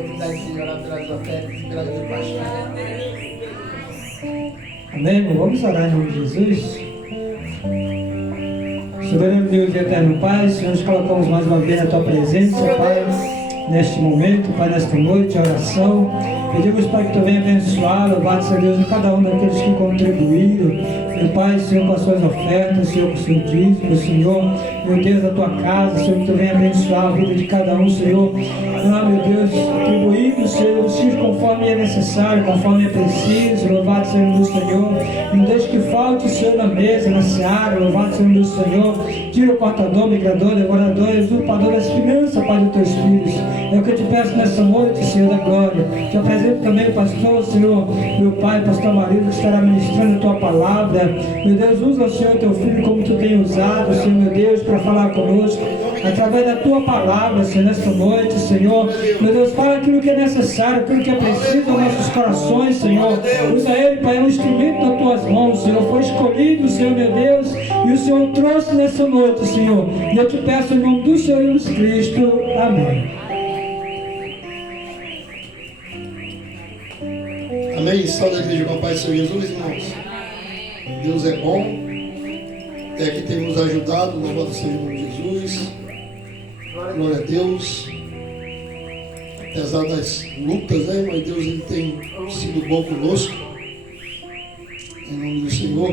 oportunidade de orar pelas ofertas e pela vida do pastor. Amém, irmão? Vamos orar em nome de Jesus. Soberano Deus e eterno Pai, Senhor, nos colocamos mais uma vez na Tua presença, Pai, neste momento, Pai, nesta noite, a oração. Pedimos, Pai, que Tu venha abençoar, louvado seja Deus, a cada um daqueles que contribuíram, meu Pai, Senhor, com as suas ofertas, Senhor, com o seu dízimo, Senhor, meu Deus, da Tua casa, Senhor, que Tu venha abençoar a vida de cada um, Senhor. Meu Deus, atribuímos, Senhor, os conforme é necessário, conforme é preciso, louvado seja o Senhor. Não deixe que falte, Senhor, na mesa, na seara, louvado seja o Senhor. Tira o cortador, migrador, devorador, usurpador das finanças, Pai, dos Teus filhos. É o que eu te peço nessa noite, Senhor da glória. Te apresento também o pastor, Senhor, meu Pai, pastor marido, que estará ministrando a Tua palavra. Meu Deus, usa o Senhor, Teu filho, como Tu tem usado, Senhor, meu Deus, para falar conosco, através da Tua palavra, Senhor, nesta noite, Senhor. Meu Deus, fala aquilo que é necessário, aquilo que é preciso aos nossos corações, Senhor. Usa ele, Pai, é um instrumento nas Tuas mãos, Senhor. Foi escolhido, Senhor, meu Deus, e o Senhor trouxe nessa noite, Senhor. E eu te peço em nome do Senhor Jesus Cristo. Amém. Amém. Salve a igreja com a paz do Senhor Jesus, irmãos. Deus é bom. É que tem nos ajudado. Louvado seja o nome de Jesus. Glória a Deus. Apesar das lutas, né, mas Deus ele tem sido bom conosco. Em nome do Senhor.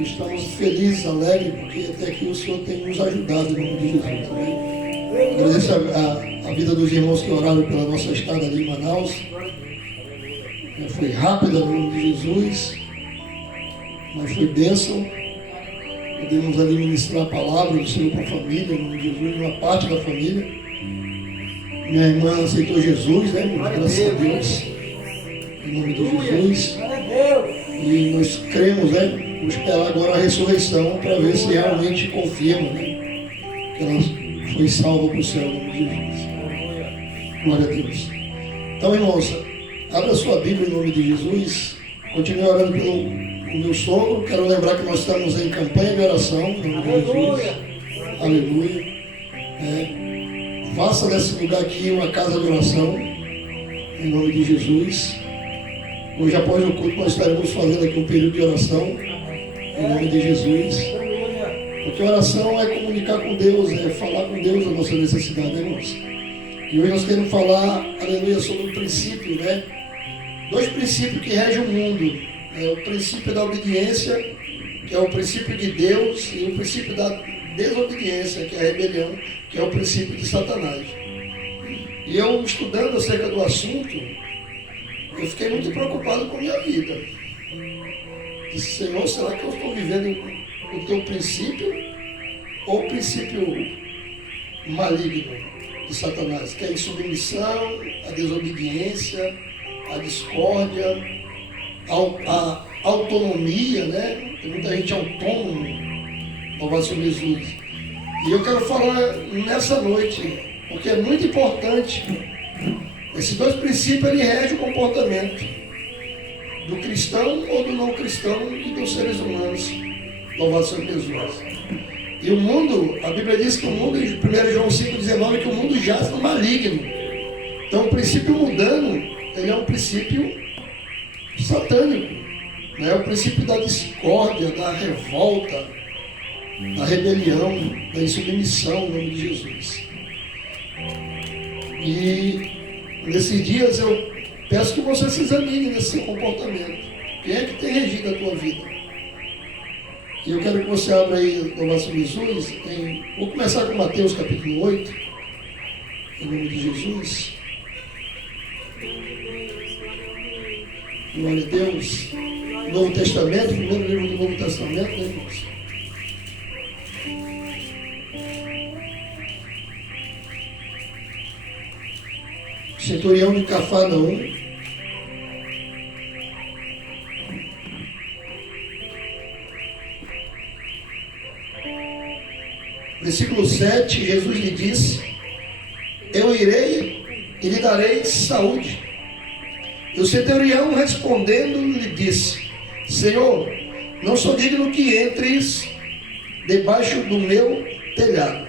Estamos felizes, alegres, porque até aqui o Senhor tem nos ajudado em nome de Jesus. Amém? Agradeço a vida dos irmãos que oraram pela nossa estada ali em Manaus. Foi rápida no nome de Jesus, mas foi bênção. Podemos ali ministrar a palavra do Senhor para a família, em nome de Jesus, uma parte da família. Minha irmã aceitou Jesus, né? Graças a Deus, em nome de Jesus. E nós cremos, né? Vamos esperar agora a ressurreição para ver se realmente confirma, né? Que ela foi salva para o céu, em nome de Jesus. Glória a Deus. Então, irmãos, abra sua Bíblia em nome de Jesus. Continue orando pelo meu sogro. Quero lembrar que nós estamos em campanha de oração em nome de Jesus. Aleluia. Faça desse lugar aqui uma casa de oração em nome de Jesus. Hoje, após o culto, nós estaremos fazendo aqui um período de oração em nome de Jesus. Porque oração é comunicar com Deus, é falar com Deus a nossa necessidade, né, irmãos? E hoje nós queremos falar, aleluia, sobre um princípio, né? Dois princípios que regem o mundo. O princípio da obediência, que é o princípio de Deus, e o princípio da desobediência, que é a rebelião, que é o princípio de Satanás. E eu, estudando acerca do assunto, eu fiquei muito preocupado com a minha vida. Disse, Senhor, será que eu estou vivendo o teu princípio ou o princípio maligno de Satanás, que é a insubmissão, a desobediência, a discórdia, a autonomia, né? Tem muita gente autônoma, louvado seja Jesus. E eu quero falar nessa noite, porque é muito importante. Esses dois princípios, ele regem o comportamento do cristão ou do não cristão e dos seres humanos, louvado seja Jesus. E o mundo, a Bíblia diz que o mundo, em 1 João 5,19, que o mundo jaz no maligno. Então o princípio mundano, ele é um princípio satânico, né? O princípio da discórdia, da revolta, da rebelião, da insubmissão, em nome de Jesus. E nesses dias eu peço que você se examine nesse seu comportamento. Quem é que tem regido a tua vida? E eu quero que você abra aí no nosso Jesus. Vou começar com Mateus capítulo 8, em nome de Jesus. Glória a Deus. Novo Testamento, primeiro livro do Novo Testamento, né, irmãos? Centurião de Cafarnaum. Versículo 7, Jesus lhe disse: eu irei e lhe darei saúde. E o centurião respondendo lhe disse: Senhor, não sou digno que entres debaixo do meu telhado,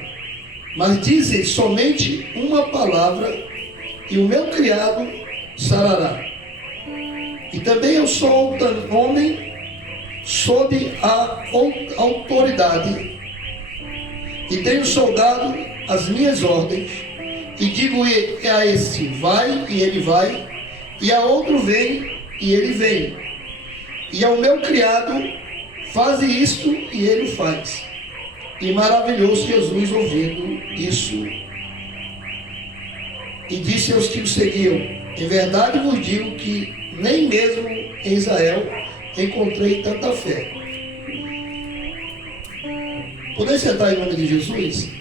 mas dize somente uma palavra e o meu criado sarará. E também eu sou homem sob a autoridade, e tenho soldado as minhas ordens, e digo a este, vai, e ele vai, e a outro, vem, e ele vem. E ao meu criado, faze isto, e ele o faz. E maravilhou-se Jesus ouvindo isso, e disse aos que o seguiam, em verdade vos digo que nem mesmo em Israel encontrei tanta fé. Podem sentar em nome de Jesus?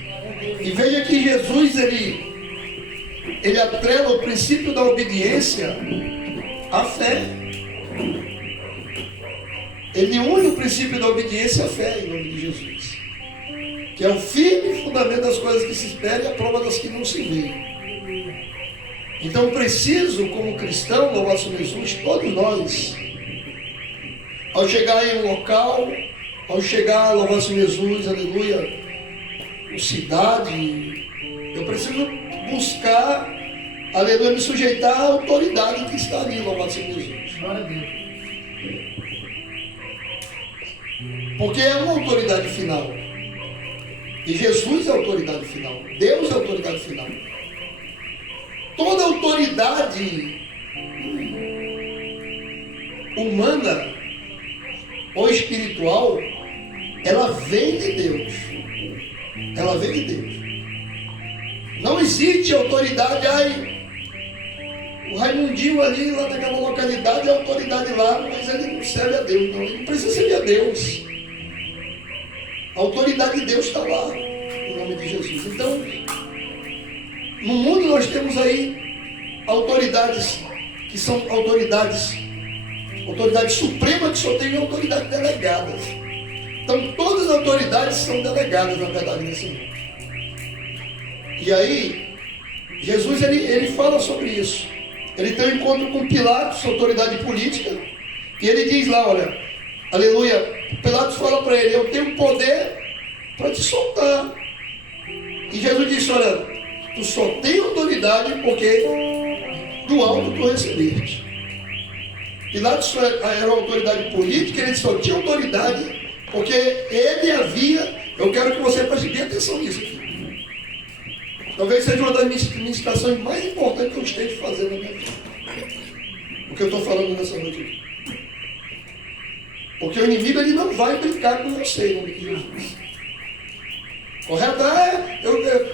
E veja que Jesus, ele atrela o princípio da obediência à fé. Ele une o princípio da obediência à fé, em nome de Jesus, que é o firme fundamento das coisas que se esperam e a prova das que não se veem. Então preciso, como cristão, louvado seja Jesus, todos nós, ao chegar em um local, ao chegar, louvado seja Jesus, aleluia, uma cidade, eu preciso buscar, aleluia, me sujeitar à autoridade que está ali, louvado seja Jesus. Glória a Deus. Porque é uma autoridade final. E Jesus é a autoridade final. Deus é a autoridade final. Toda autoridade humana ou espiritual, ela vem de Deus. Ela vem de Deus. Não existe autoridade, o Raimundinho ali, lá naquela localidade, é autoridade lá, mas ele não serve a Deus, não. Ele não precisa servir a Deus. A autoridade de Deus está lá, em nome de Jesus. Então, no mundo nós temos aí autoridades que são autoridade suprema, que só tem autoridade delegadas. Então todas as autoridades são delegadas, na verdade, nesse mundo. E aí, Jesus ele fala sobre isso. Ele tem um encontro com Pilatos, autoridade política, e ele diz lá, olha, aleluia, Pilatos fala para ele, eu tenho poder para te soltar. E Jesus disse, olha, tu só tem autoridade porque do alto tu recebeste. Pilatos era uma autoridade política, ele só tinha autoridade porque ele havia, eu quero que você preste bem atenção nisso aqui. Talvez seja uma das ministrações mais importantes que eu esteja fazendo na minha vida. O que eu estou falando nessa noite aqui. Porque o inimigo ele não vai brincar com você, em nome de Jesus. Correto?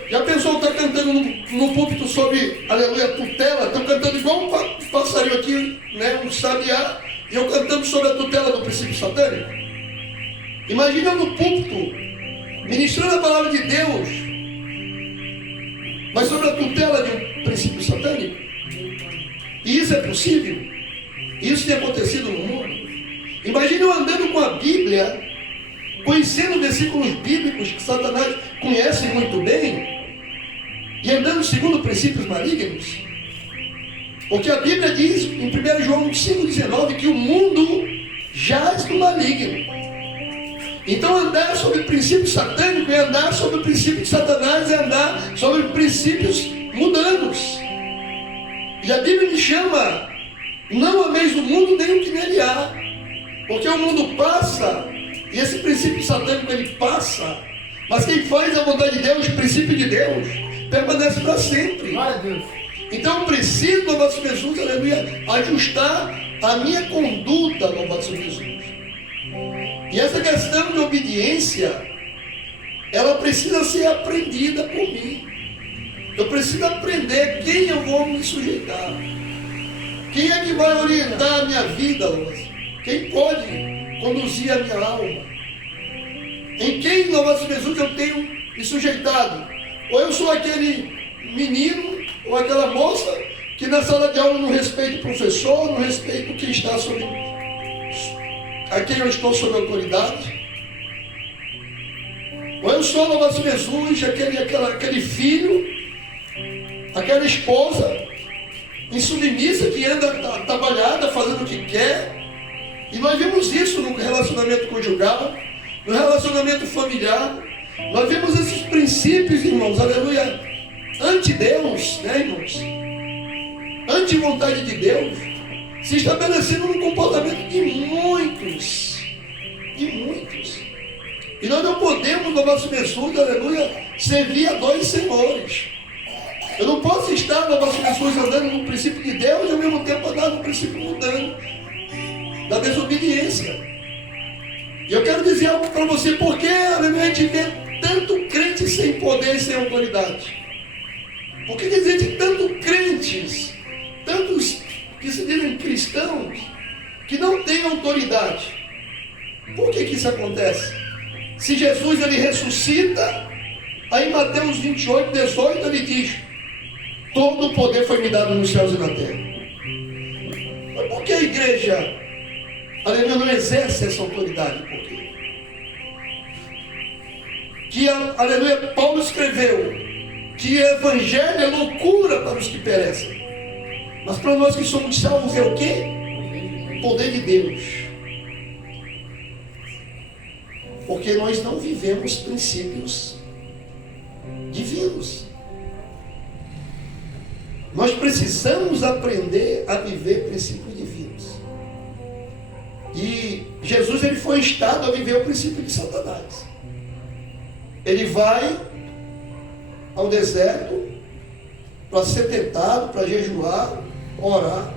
Já pensou que está cantando no púlpito sobre, aleluia, tutela? Estão cantando igual um passarinho aqui, né, um sabiá, e eu cantando sobre a tutela do princípio satânico. Imagina no púlpito, ministrando a palavra de Deus, mas sobre a tutela de um princípio satânico. E isso é possível? Isso tem acontecido no mundo? Imagine eu andando com a Bíblia, conhecendo versículos bíblicos que Satanás conhece muito bem, e andando segundo princípios malignos. Porque a Bíblia diz em 1 João 5,19 que o mundo jaz do maligno. Então andar sobre princípios satânicos é andar sobre o princípio de Satanás, é andar sobre princípios mundanos. E a Bíblia me chama, não ameis do mundo nem o que nele há. Porque o mundo passa, e esse princípio satânico ele passa, mas quem faz a vontade de Deus, o princípio de Deus, permanece para sempre. Glória a Deus. Então eu preciso, louvado seja Jesus, aleluia, ajustar a minha conduta, louvado seja Jesus. E essa questão de obediência, ela precisa ser aprendida por mim. Eu preciso aprender quem eu vou me sujeitar. Quem é que vai orientar a minha vida, louvado? Quem pode conduzir a minha alma? Em quem, louvado seja Jesus, eu tenho me sujeitado? Ou eu sou aquele menino, ou aquela moça, que na sala de aula não respeita o professor, não respeita quem está sobre, a quem eu estou sob autoridade? Ou eu sou, louvado seja Jesus, aquele filho, aquela esposa, insubmissa, que anda atabalhada, fazendo o que quer? E nós vimos isso no relacionamento conjugal, no relacionamento familiar. Nós vemos esses princípios, irmãos, aleluia, ante Deus, né, irmãos? anti-vontade de Deus se estabelecendo no comportamento de muitos. De muitos. E nós não podemos, no nosso Jesus, aleluia, servir a dois senhores. Eu não posso estar no nosso Jesus andando no princípio de Deus e ao mesmo tempo andar no princípio mundano da desobediência. E eu quero dizer algo para você, porque aleluia, a gente vê tanto crente sem poder e sem autoridade. Por que dizer de tanto crentes, tantos que se dizem cristãos, que não têm autoridade? Por que isso acontece? Se Jesus ele ressuscita, aí em Mateus 28, 18 ele diz: todo o poder foi me dado nos céus e na terra. Mas por que a igreja, aleluia, não exerce essa autoridade? Por quê? Que, aleluia, Paulo escreveu que o evangelho é loucura para os que perecem, mas para nós que somos salvos é o quê? Poder de Deus. Porque nós não vivemos princípios divinos. Nós precisamos aprender a viver princípios divinos. E Jesus ele foi instado a viver o princípio de Satanás. Ele vai ao deserto para ser tentado, para jejuar, orar.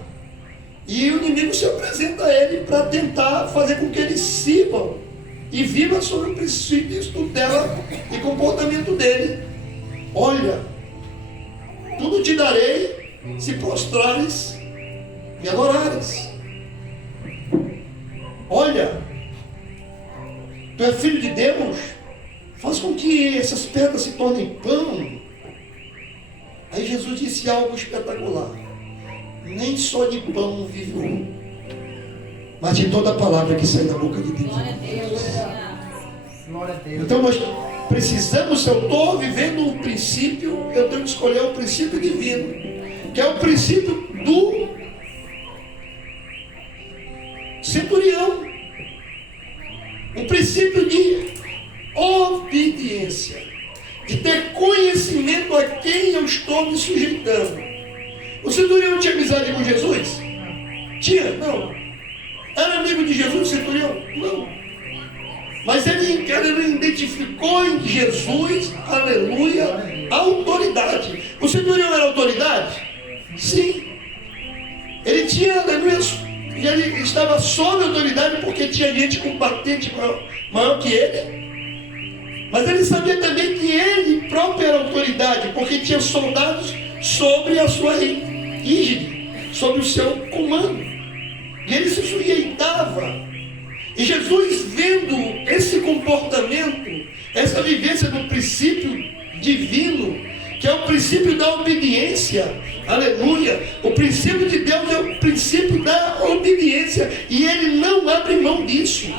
E o inimigo se apresenta a ele para tentar fazer com que eles sirvam e viva sobre o princípio de tutela e comportamento dele. Olha, tudo te darei se prostrares, me adorares. Olha, tu é filho de Deus, faz com que essas pedras se tornem pão. Aí Jesus disse algo espetacular: nem só de pão vive o homem, mas de toda a palavra que sai da boca de Deus. Glória a Deus. Então nós precisamos, se eu estou vivendo um princípio, eu tenho que escolher o princípio divino, que é o princípio do centurião, um princípio de obediência, de ter conhecimento a quem eu estou me sujeitando. O centurião tinha amizade com Jesus? Tinha? Não. Era amigo de Jesus, o centurião? Não. Mas ele identificou em Jesus, aleluia, a autoridade. O centurião era autoridade? Sim. Ele tinha, aleluia, e ele estava sob autoridade porque tinha gente combatente maior que ele. Mas ele sabia também que ele próprio era autoridade, porque tinha soldados sobre a sua ígide, sobre o seu comando. E ele se sujeitava. E Jesus, vendo esse comportamento, essa vivência do princípio divino, que é o princípio da obediência, aleluia, o princípio de Deus é o princípio da obediência, e ele não abre mão disso.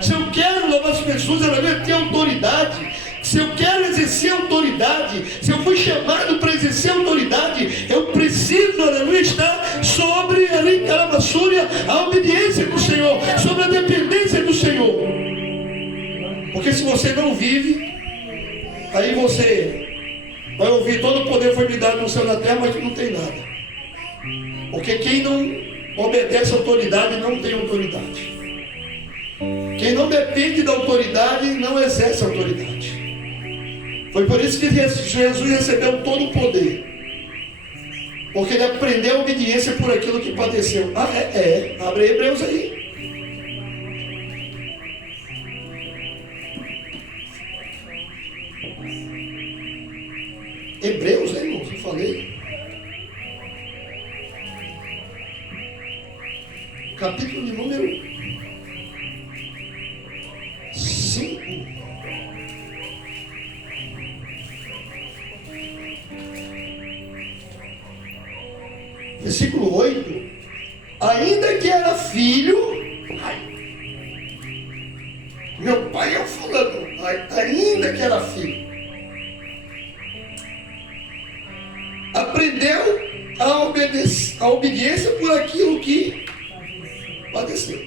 Se eu quero louvar as pessoas, aleluia, ter autoridade, se eu quero exercer autoridade, se eu fui chamado para exercer autoridade, eu preciso, aleluia, estar sobre a obediência do Senhor, sobre a dependência do Senhor. Porque se você não vive, aí você vai ouvir: todo o poder foi me dado no céu e na terra, mas não tem nada. Porque quem não obedece à autoridade não tem autoridade. Quem não depende da autoridade não exerce a autoridade. Foi por isso que Jesus recebeu todo o poder, porque ele aprendeu a obediência por aquilo que padeceu. Abre Hebreus aí. Hebreus, né, irmãos? Eu falei. Capítulo de número 5. Versículo 8. Ainda que era filho, meu pai é o fulano, ainda que era filho, aprendeu a obediência por aquilo que padeceu.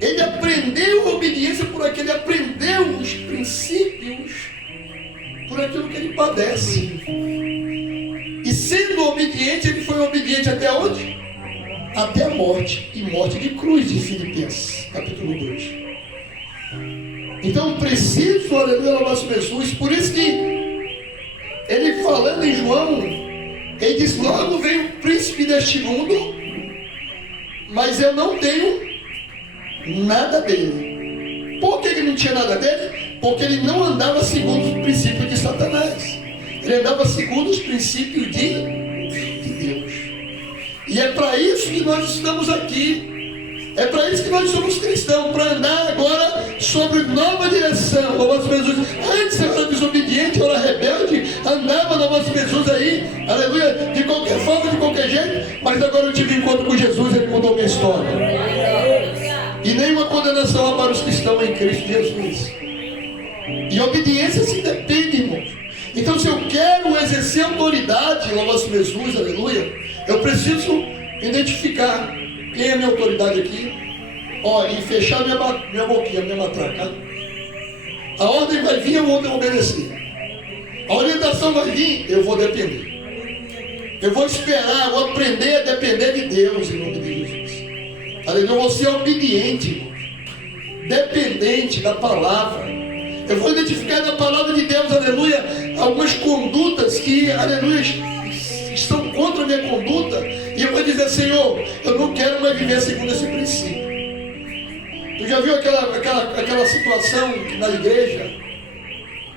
Ele aprendeu a obediência por aquilo, ele aprendeu os princípios por aquilo que ele padece. E E sendo obediente, ele foi obediente até onde? Até a morte, e morte de cruz, de Filipenses, capítulo 2. Então preciso, aleluia, louvar Jesus. Por isso que ele falando em João, ele diz: logo veio o príncipe deste mundo, mas eu não tenho nada dele. Por que ele não tinha nada dele? Porque ele não andava segundo os princípios de Satanás. Ele andava segundo os princípios de Deus. E é para isso que nós estamos aqui. É para isso que nós somos cristãos, para andar agora sobre nova direção. Louvado seja Jesus. Antes eu era desobediente, eu era rebelde, andava, louvado seja Jesus aí, aleluia, de qualquer forma, de qualquer jeito, mas agora eu tive encontro com Jesus, ele mudou minha história. E nenhuma condenação há para os que estão em Cristo Jesus. E obediência se depende, irmãos. Então, se eu quero exercer autoridade, louvado seja Jesus, aleluia, eu preciso identificar quem é a minha autoridade aqui. Ó, e fechar minha boquinha, minha matraca. A ordem vai vir, eu vou obedecer. A orientação vai vir, eu vou depender. Eu vou esperar, eu vou aprender a depender de Deus, em nome de Jesus. Aleluia, eu vou ser obediente, irmão. Dependente da palavra. Eu vou identificar na palavra de Deus, aleluia, algumas condutas que, aleluia, estão contra a minha conduta. E eu vou dizer: Senhor, eu não quero mais viver segundo esse princípio. Tu já viu aquela situação que na igreja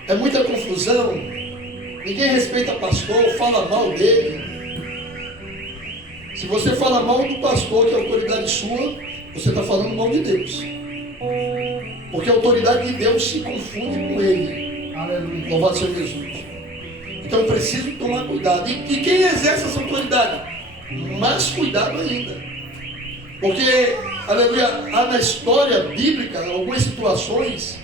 é muita confusão, ninguém respeita pastor, fala mal dele. Se você fala mal do pastor, que é a autoridade sua, você está falando mal de Deus. Porque a autoridade de Deus se confunde com ele. Aleluia. Louvado seja Jesus. Então eu preciso tomar cuidado. E quem exerce essa autoridade? Mais cuidado ainda. Porque, aleluia, há na história bíblica algumas situações.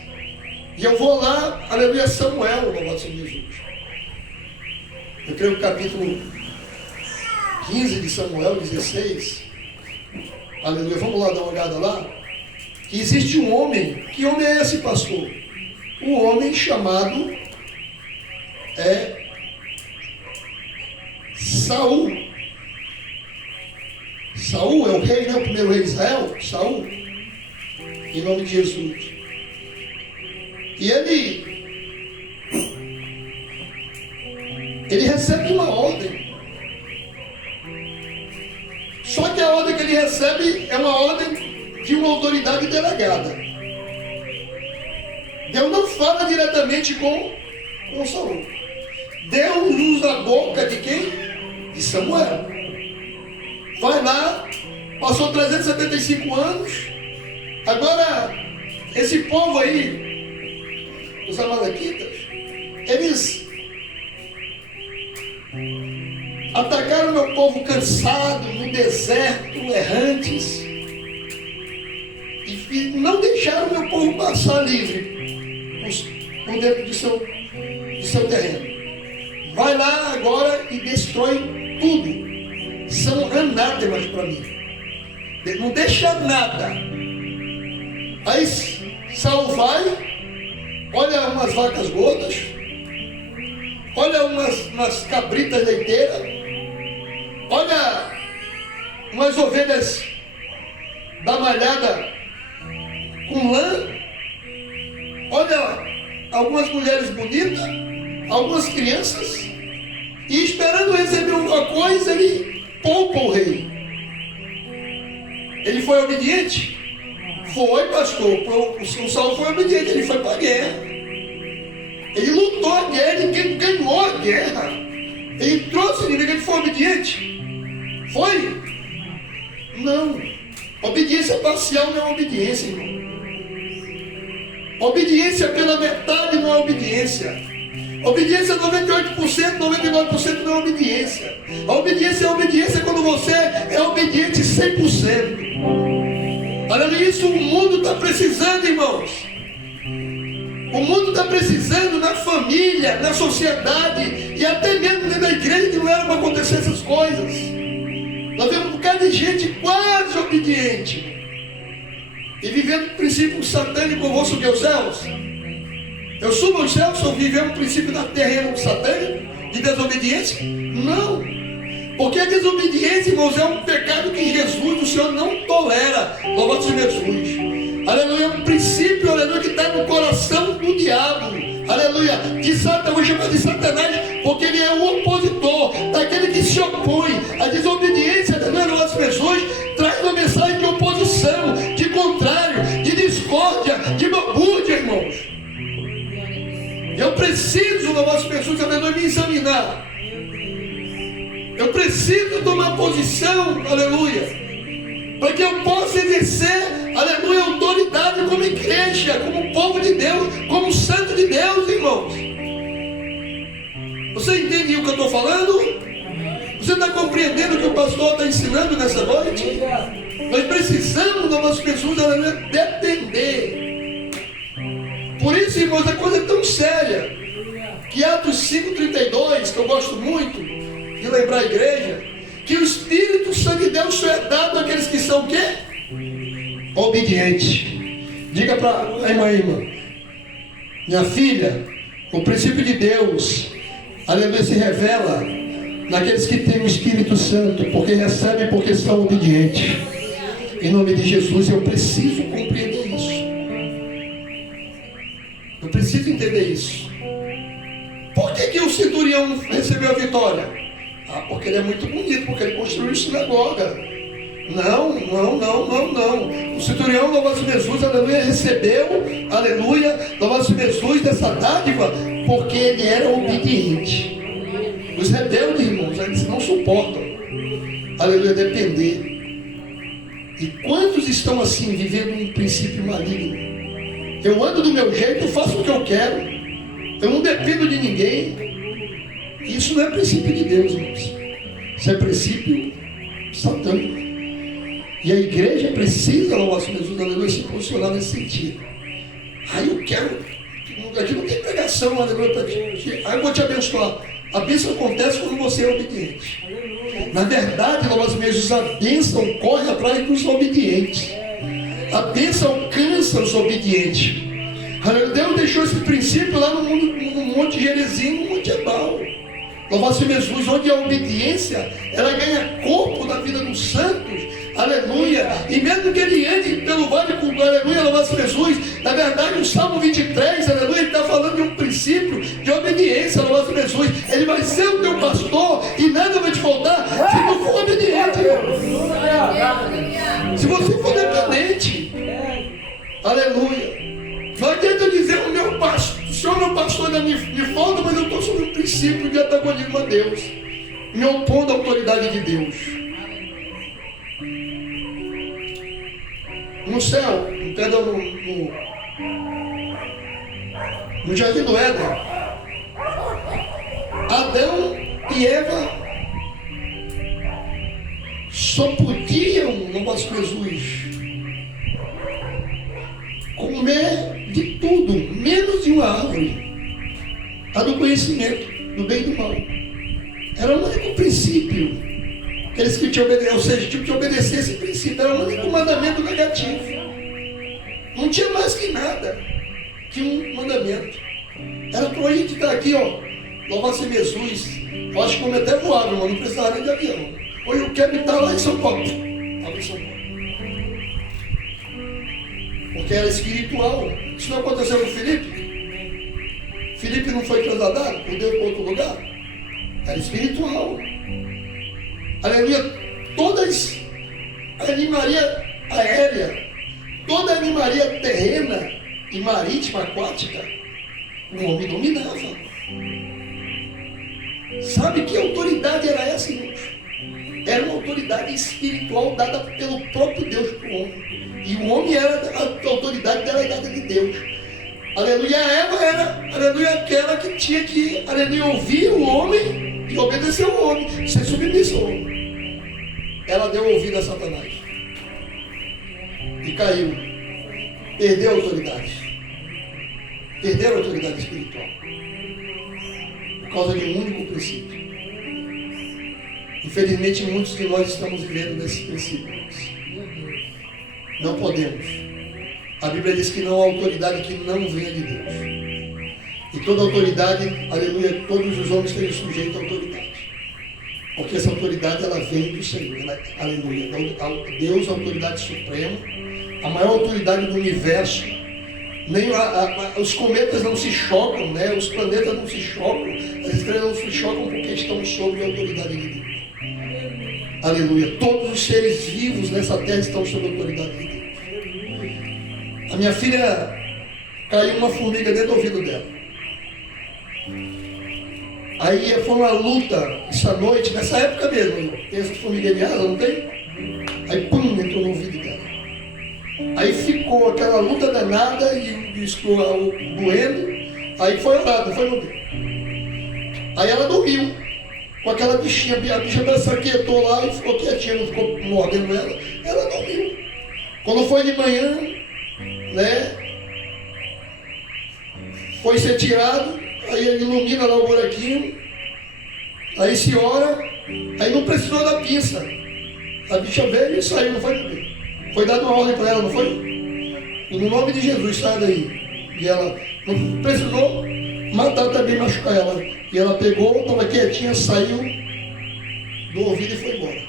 E eu vou lá, aleluia, Samuel, louvado seja Jesus. Eu creio que o capítulo 15 de Samuel, 16. Aleluia, vamos lá dar uma olhada lá. Que existe um homem. Que homem é esse, pastor? Um homem chamado Saul. Saul é o rei, né? O primeiro rei de Israel, Saul, em nome de Jesus. E ele recebe uma ordem. Só que a ordem que ele recebe é uma ordem de uma autoridade delegada. Deus não fala diretamente com Saul. Deus usa a boca de quem? De Samuel. Vai lá, passou 375 anos. Agora, esse povo aí, os amalequitas, eles atacaram meu povo cansado, no deserto, errantes, e não deixaram meu povo passar livre por dentro de seu terreno. Vai lá agora e destrói tudo. São anátemas para mim. Não deixa nada. Aí Saul vai, olha umas vacas gordas, olha umas cabritas leiteiras, olha umas ovelhas da malhada com lã, olha algumas mulheres bonitas, algumas crianças, e esperando receber alguma coisa, ele poupa o rei. Ele foi obediente? Foi, pastor. O Saul foi obediente, ele foi para a guerra. Ele lutou a guerra, ele ganhou a guerra. Ele trouxe inimigo, ele foi obediente? Foi? Não. Obediência parcial não é obediência, irmão. Obediência pela metade não é obediência. Obediência 98%, 99% não é obediência. A obediência é obediência quando você é obediente 100%. Olha isso, o mundo está precisando, irmãos. O mundo está precisando na família, na sociedade e até mesmo dentro da igreja, que não era para acontecer essas coisas. Nós vemos um bocado de gente quase obediente e vivendo o princípio satânico: eu vou subir aos céus, eu subo aos céus, ou vivendo o princípio da terreno satânico, de desobediência? Não. Porque a desobediência, irmãos, é um pecado que Jesus, o Senhor, não tolera. Louvado seja Jesus. Aleluia, é um princípio, aleluia, que está no coração do diabo. Aleluia, de Satanás, vou chamar de Satanás, porque ele é o opositor, daquele que se opõe. A desobediência, aleluia, nossas pessoas, traz uma mensagem de oposição, de contrário, de discórdia, de balbúrdia, irmãos. Eu preciso, nossas pessoas, aleluia, me examinar. Eu preciso tomar posição, aleluia, para que eu possa exercer, aleluia, autoridade como igreja, como povo de Deus, como santo de Deus, irmãos. Você entende o que eu estou falando? Você está compreendendo o que o pastor está ensinando nessa noite? Nós precisamos, nossas pessoas, aleluia, depender. Por isso, irmãos, a coisa é tão séria, que Atos 5,32, que eu gosto muito de lembrar a igreja, que o Espírito Santo de Deus só é dado àqueles que são o quê? Obedientes. Diga para a irmã, minha filha, o princípio de Deus, aleluia, se revela naqueles que têm o Espírito Santo, porque recebem, porque são obedientes. Em nome de Jesus, eu preciso compreender isso. Eu preciso entender isso. Por que o centurião recebeu a vitória? Porque ele é muito bonito, porque ele construiu sinagoga. Não. O centurião, louvado seja Jesus, aleluia, recebeu, aleluia, louvado seja Jesus, dessa dádiva, porque ele era obediente. Os rebeldes, irmãos, eles não suportam, aleluia, depender. E quantos estão assim, vivendo um princípio maligno? Eu ando do meu jeito, eu faço o que eu quero, eu não dependo de ninguém. Isso não é princípio de Deus, irmãos. Isso é princípio satânico. E a igreja precisa, louvado seja Jesus, aleluia, se posicionar nesse sentido. Aí eu quero, aqui não tem pregação, aleluia, para ti. Aí eu vou te abençoar. A bênção acontece quando você é obediente. Na verdade, louvado seja Jesus, a bênção corre atrás dos obedientes. A bênção alcança os obedientes. Aleluia. Deus deixou esse princípio lá no Monte Gerizim, no Monte Ebal. Louvado seja Jesus, onde a obediência, ela ganha corpo na vida dos santos, aleluia, e mesmo que ele ande pelo vale com aleluia, louvado seja Jesus, na verdade o Salmo 23, aleluia, ele está falando de um princípio de obediência, louvado seja Jesus, ele vai ser o teu pastor, e nada vai te faltar, se tu for obediente, se você for dependente, aleluia. Não adianta eu dizer, o meu pastor, o senhor meu pastor ainda me falta, mas eu estou sob um princípio de antagonismo a Deus, me opondo à autoridade de Deus. No céu, perdão, no jardim do Éden, Adão e Eva só podiam, no nosso Jesus, comer de tudo, menos de uma árvore, a do conhecimento, do bem e do mal. Era o único princípio que eles tinham que obedecer, ou seja, tinham que obedecer esse princípio. Era o único mandamento negativo. Não tinha mais que nada que um mandamento. Era para a gente estar aqui, ó, louvado seja Jesus. Eu acho que como até voava, irmão, não precisava nem de avião. Hoje eu quero estar lá em São Paulo. Lá em São Paulo. Porque era espiritual. Isso não aconteceu com Filipe? Filipe não foi trasladado por Deus para outro lugar? Era espiritual. Aleluia. Todas a animaria aérea, toda a animaria terrena e marítima, aquática, o homem dominava. Sabe que autoridade era essa, irmãos? Era uma autoridade espiritual dada pelo próprio Deus para o homem. E o homem era a autoridade delegada de Deus. Aleluia. A Eva era, aleluia, aquela que tinha que, aleluia, ouvir o homem e obedecer o homem, ser submissa ao homem. Ela deu ouvido a Satanás e caiu. Perdeu a autoridade. Perdeu a autoridade espiritual por causa de um único princípio. Infelizmente, muitos de nós estamos vivendo nesse princípio. Não podemos. A Bíblia diz que não há autoridade que não venha de Deus. E toda autoridade, aleluia, todos os homens têm sujeito à autoridade. Porque essa autoridade, ela vem do Senhor, aleluia. Deus, a autoridade suprema, a maior autoridade do universo. Nem os cometas não se chocam, né? Os planetas não se chocam, as estrelas não se chocam porque estão sob a autoridade de Deus. Aleluia. Todos os seres vivos nessa terra estão sob a autoridade de Deus. A minha filha, caiu uma formiga dentro do ouvido dela. Aí foi uma luta essa noite, nessa época mesmo. Tem essas formigas de asa, não tem? Aí pum, entrou no ouvido dela. Aí ficou aquela luta danada e doendo. Aí foi orado, foi no Deus. Aí ela dormiu com aquela bichinha, a bicha se aquietou lá e ficou quietinha, não ficou mordendo ela. Ela dormiu. Quando foi de manhã, né? Foi ser tirado, aí ele ilumina lá o buraquinho, aí se ora, aí não precisou da pinça. A bicha veio e saiu, não foi? Foi dada uma ordem para ela, não foi? E no nome de Jesus, sai daí. E ela não precisou matar também, machucar ela. E ela pegou, estava quietinha, saiu do ouvido e foi embora.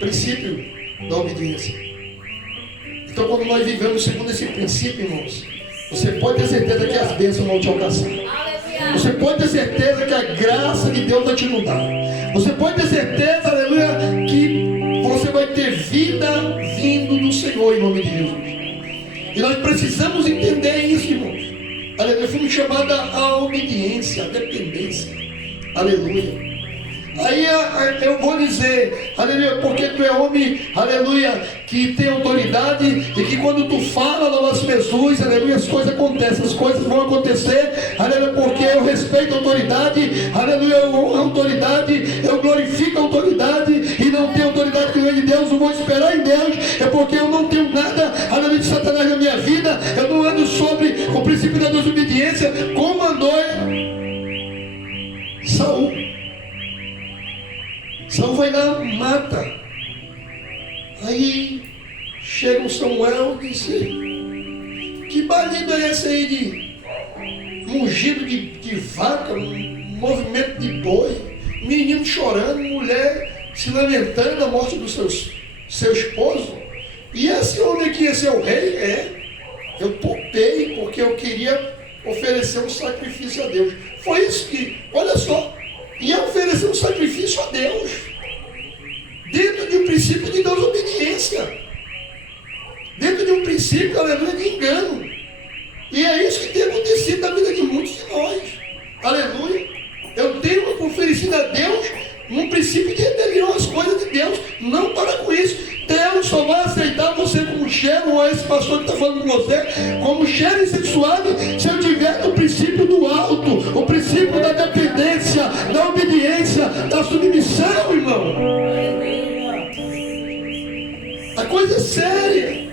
Princípio da obediência. Então, quando nós vivemos segundo esse princípio, irmãos, você pode ter certeza que as bênçãos vão te alcançar. Você pode ter certeza que a graça de Deus vai te inundar. Você pode ter certeza, aleluia, que você vai ter vida vindo do Senhor em nome de Jesus. E nós precisamos entender isso, irmãos. Aleluia, fomos chamados à obediência, à dependência. Aleluia. Aí eu vou dizer, aleluia, porque tu é homem, aleluia, que tem autoridade e que quando tu fala no nosso Jesus, aleluia, as coisas acontecem, as coisas vão acontecer, aleluia, porque eu respeito a autoridade, aleluia, eu honro a autoridade, eu glorifico a autoridade e não tenho autoridade que vem de Deus, eu vou esperar em Deus, é porque eu não tenho nada, aleluia, de Satanás na minha vida, eu não ando sobre o princípio da desobediência, como andou Saul. Saul vai lá, mata. Aí chega o Samuel e diz: que balido é esse aí de mugido de vaca, um movimento de boi, menino chorando, mulher se lamentando da morte do seu esposo? E esse homem aqui, esse é o rei? Eu poupei porque eu queria oferecer um sacrifício a Deus. Foi isso que, olha só, ia oferecer um sacrifício a Deus, dentro de um princípio de desobediência, dentro de um princípio, aleluia, de engano. E é isso que tem acontecido na vida de muitos de nós, aleluia. Eu tenho oferecido a Deus um princípio de rebelião às coisas de Deus. Não para com isso. Deus só vai aceitar você como cheiro, ou esse pastor que está falando com você, como cheiro insexuado, se eu tiver o princípio do alto, o princípio da dependência, da obediência, da submissão, irmão. A coisa é séria.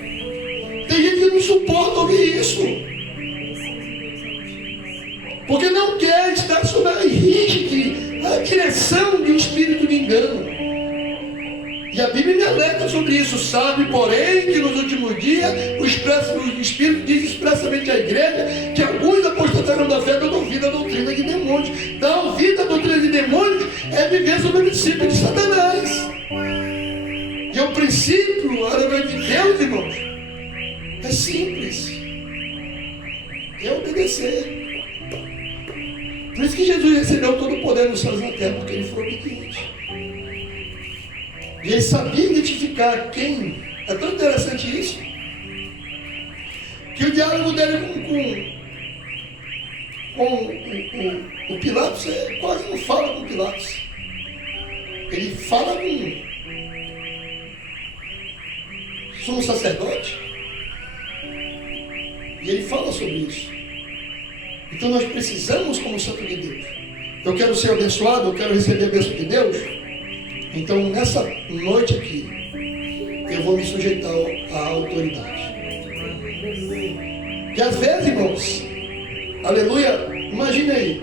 Tem gente que não suporta ouvir isso, porque não quer estar sob a rígida, a direção de um espírito de engano. E a Bíblia me alerta sobre isso. Sabe, porém, que nos últimos dias o Espírito diz expressamente à igreja que alguns apostatarão da fé dando ouvido à doutrina de demônios. Dar ouvido à doutrina de demônios é viver sob o princípio de Satanás. E o princípio, através de Deus, irmãos, é simples. É obedecer. Por isso que Jesus recebeu todo o poder nos céus e na terra, porque ele foi obediente. E ele sabia identificar quem. É tão interessante isso, que o diálogo dele com o Pilatos quase não fala com Pilatos. Ele fala com o sumo sacerdote. E ele fala sobre isso. Então nós precisamos, como santo de Deus. Eu quero ser abençoado, eu quero receber a bênção de Deus. Então, nessa noite aqui, eu vou me sujeitar à autoridade. E às vezes, irmãos, aleluia, imagine aí.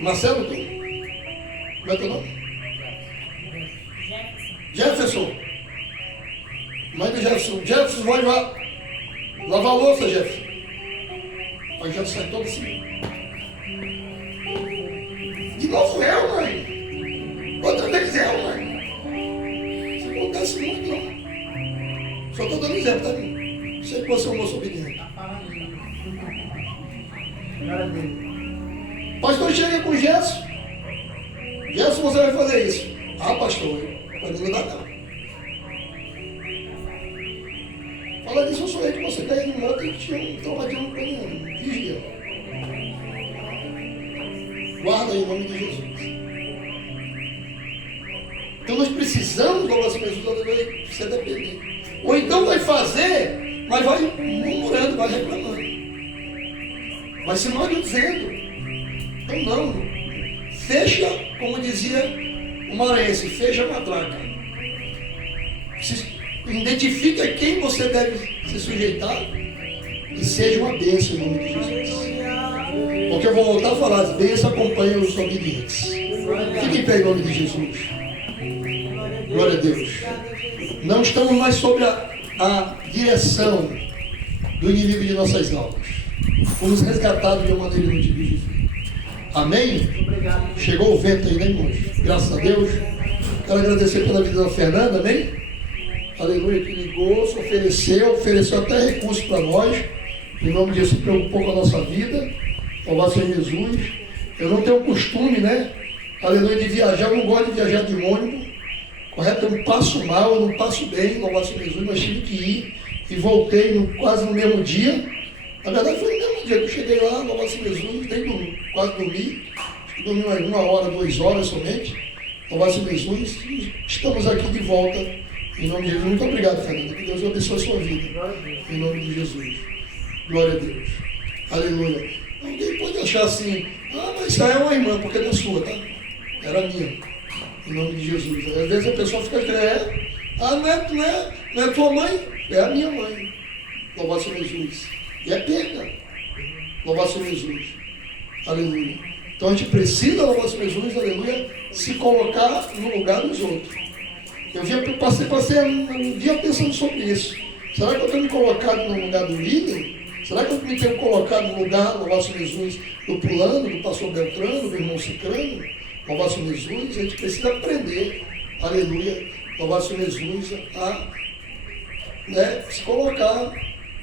Marcelo, como é teu nome? Jefferson. Mãe do Jefferson. Jefferson, vai lavar a louça, Jefferson. Mas já sai todo assim. De novo eu, mãe. Outra vez eu, mãe. Isso acontece muito, não. Só estou dando exemplo, tá, mim? Sei que você é um moço obediente. Pastor, chega com o Gerson. Gerson, você vai fazer isso. Ah, pastor, mas não dá não. Fala disso, eu sonhei que você caía no moto e tinha um traumatismo craniano. Vigia. Guarda aí em nome de Jesus. Então nós precisamos da nossa pessoa, você depender. Ou então vai fazer, mas vai murmurando, vai reclamando. Vai se maldizendo. Então não. Fecha, como dizia o maranhense, fecha a matraca. Identifica quem você deve se sujeitar e seja uma bênção em nome de Jesus. Porque eu vou voltar a falar, as bênçãos acompanham os obedientes. Fique em pé em nome de Jesus. Glória a Deus. Não estamos mais sob a direção do inimigo de nossas almas. Fomos resgatados de uma maneira inútil de viver. Amém? Chegou o vento aí, né, irmãos? Graças a Deus. Quero agradecer pela vida da Fernanda, amém? Aleluia, que ligou, se ofereceu até recursos para nós. Em nome de Jesus, se preocupou com a nossa vida. Louvado seja Jesus. Eu não tenho costume, né? Aleluia, de viajar. Eu não gosto de viajar de ônibus. Correto? Eu não passo mal, eu não passo bem. Louvado seja Jesus, mas tive que ir. E voltei quase no mesmo dia. Na verdade, foi no mesmo dia que eu cheguei lá. Louvado seja Jesus, quase dormi. Acho que dormi uma hora, 2 horas somente. Louvado seja Jesus. Estamos aqui de volta. Em nome de Jesus. Muito obrigado, Fernanda. Que Deus abençoe a sua vida. Em nome de Jesus. Glória a Deus. Aleluia. Alguém pode achar assim, mas isso aí é uma irmã, porque não é sua, tá? Era minha. Em nome de Jesus. Às vezes a pessoa fica crendo, não é tua mãe? É a minha mãe. Louvado seja Jesus. E é perda. Louvado seja Jesus. Aleluia. Então a gente precisa, louvado seja Jesus, aleluia, se colocar no lugar dos outros. Eu passei um dia pensando sobre isso. Será que eu tenho me colocado no lugar do líder? Será que eu me tenho colocado no lugar, louvado seja Jesus, do fulano, do pastor Beltrano, do irmão Cicrano? Louvado seja Jesus, a gente precisa aprender, aleluia, louvado seja Jesus, a se colocar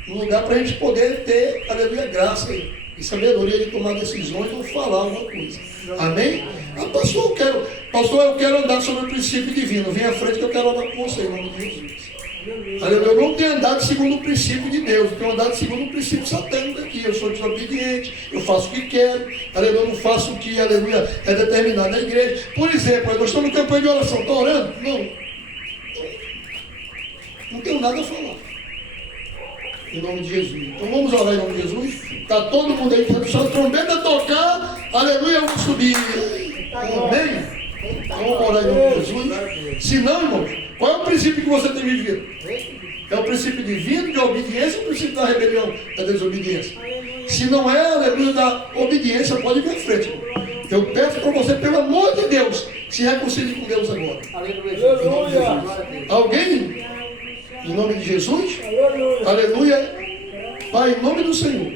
no lugar para a gente poder ter, aleluia, graça e sabedoria de tomar decisões ou falar alguma coisa. Amém? Pastor, eu quero andar sobre o princípio divino. Vem à frente que eu quero andar com você, em nome de Jesus. Aleluia. Eu não tenho andado segundo o princípio de Deus, eu tenho andado segundo o princípio satânico aqui. Eu sou desobediente, eu faço o que quero, aleluia, eu não faço o que, aleluia, é determinado na igreja. Por exemplo, nós estamos em campanha de oração, está orando? Não tenho nada a falar. Em nome de Jesus. Então vamos orar em nome de Jesus. Está todo mundo aí, só a trombeta tocar, aleluia, vamos subir. Amém? Então vamos orar em nome de Jesus. Se não, irmãos, qual é o princípio que você tem vivido? É o princípio divino de obediência ou o princípio da rebelião, da desobediência? Se não é, aleluia, da obediência, pode vir à frente. Eu peço para você, pelo amor de Deus, se reconcilie com Deus agora. Aleluia. Alguém? Em nome de Jesus? Aleluia. Pai, em nome do Senhor,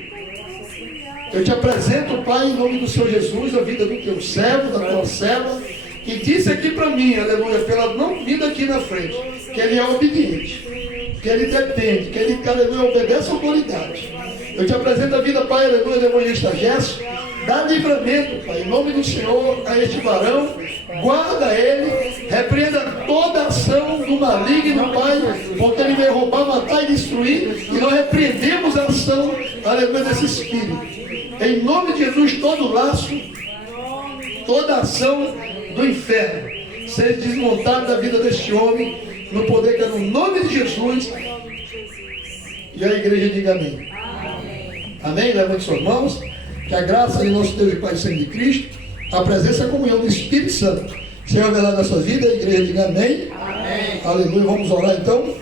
eu te apresento, Pai, em nome do Senhor Jesus, a vida do teu servo, da tua serva, que disse aqui para mim, aleluia, pela não vida aqui na frente, que ele é obediente, que ele depende, que ele, aleluia, obedece a autoridade. Eu te apresento a vida, Pai, aleluia, do evangelista Gerson. Dá livramento, Pai, em nome do Senhor, a este varão. Guarda ele, repreenda toda ação do maligno, Pai, porque ele veio roubar, matar e destruir. E nós repreendemos a ação, aleluia, desse espírito. Em nome de Jesus, todo laço, toda ação do inferno seja desmontada da vida deste homem, no poder que é no nome de Jesus. E a igreja diga amém. Amém? Levante suas mãos. Que a graça de nosso Deus e Pai Santo de Cristo, a presença e a comunhão do Espírito Santo seja revelada na sua vida. A igreja diga amém. Amém. Aleluia. Vamos orar então.